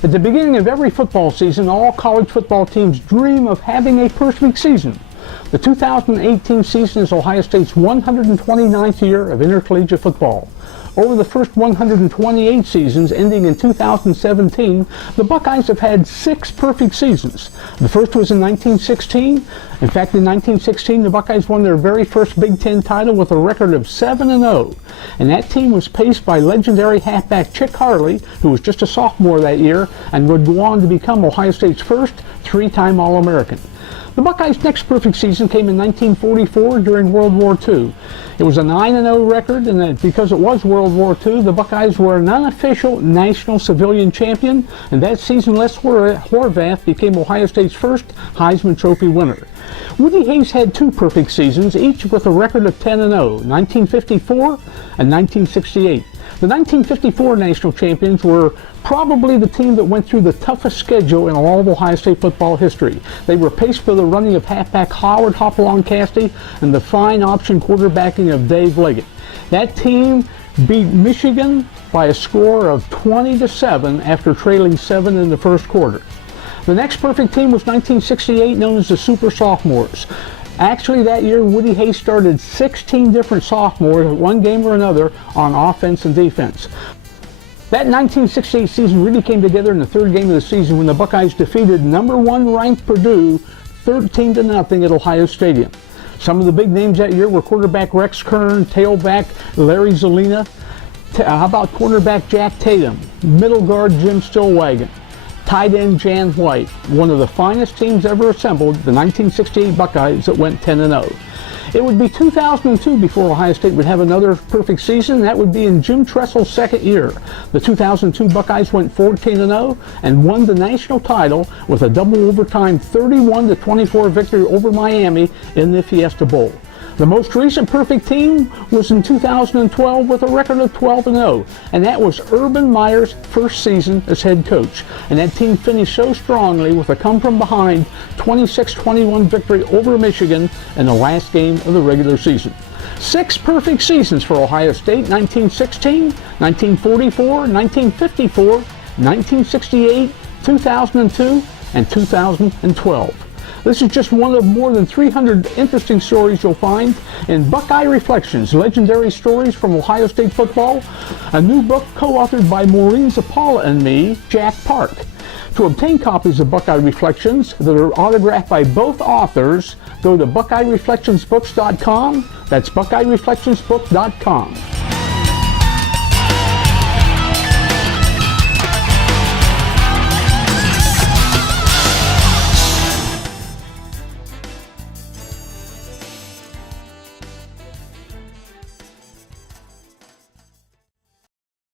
At the beginning of every football season, all college football teams dream of having a perfect season. The 2018 season is Ohio State's 129th year of intercollegiate football. Over the first 128 seasons, ending in 2017, the Buckeyes have had 6 perfect seasons. The first was in 1916. In fact, in 1916, the Buckeyes won their very first Big Ten title with a record of 7-0. And that team was paced by legendary halfback Chick Harley, who was just a sophomore that year and would go on to become Ohio State's first 3-time All-American. The Buckeyes' next perfect season came in 1944 during World War II. It was a 9-0 record, and because it was World War II, the Buckeyes were an unofficial national civilian champion, and that season Les Horvath became Ohio State's first Heisman Trophy winner. Woody Hayes had 2 perfect seasons, each with a record of 10-0, 1954 and 1968. The 1954 national champions were probably the team that went through the toughest schedule in all of Ohio State football history. They were paced for the running of halfback Howard Hopalong Cassidy and the fine option quarterbacking of Dave Leggett. That team beat Michigan by a score of 20-7 after trailing 7 in the first quarter. The next perfect team was 1968, known as the Super Sophomores. Actually, that year, Woody Hayes started 16 different sophomores, one game or another, on offense and defense. That 1968 season really came together in the third game of the season when the Buckeyes defeated #1 ranked Purdue 13-0 at Ohio Stadium. Some of the big names that year were quarterback Rex Kern, tailback Larry Zelina, how about cornerback Jack Tatum, middle guard Jim Stillwagon, tight end Jan White, one of the finest teams ever assembled, the 1968 Buckeyes that went 10-0. It would be 2002 before Ohio State would have another perfect season. That would be in Jim Tressel's second year. The 2002 Buckeyes went 14-0 and won the national title with a double overtime 31-24 victory over Miami in the Fiesta Bowl. The most recent perfect team was in 2012 with a record of 12-0, and that was Urban Meyer's first season as head coach. And that team finished so strongly with a come-from-behind 26-21 victory over Michigan in the last game of the regular season. 6 perfect seasons for Ohio State: 1916, 1944, 1954, 1968, 2002, and 2012. This is just one of more than 300 interesting stories you'll find in Buckeye Reflections, Legendary Stories from Ohio State Football, a new book co-authored by Maureen Zappala and me, Jack Park. To obtain copies of Buckeye Reflections that are autographed by both authors, go to BuckeyeReflectionsBooks.com. That's BuckeyeReflectionsBooks.com.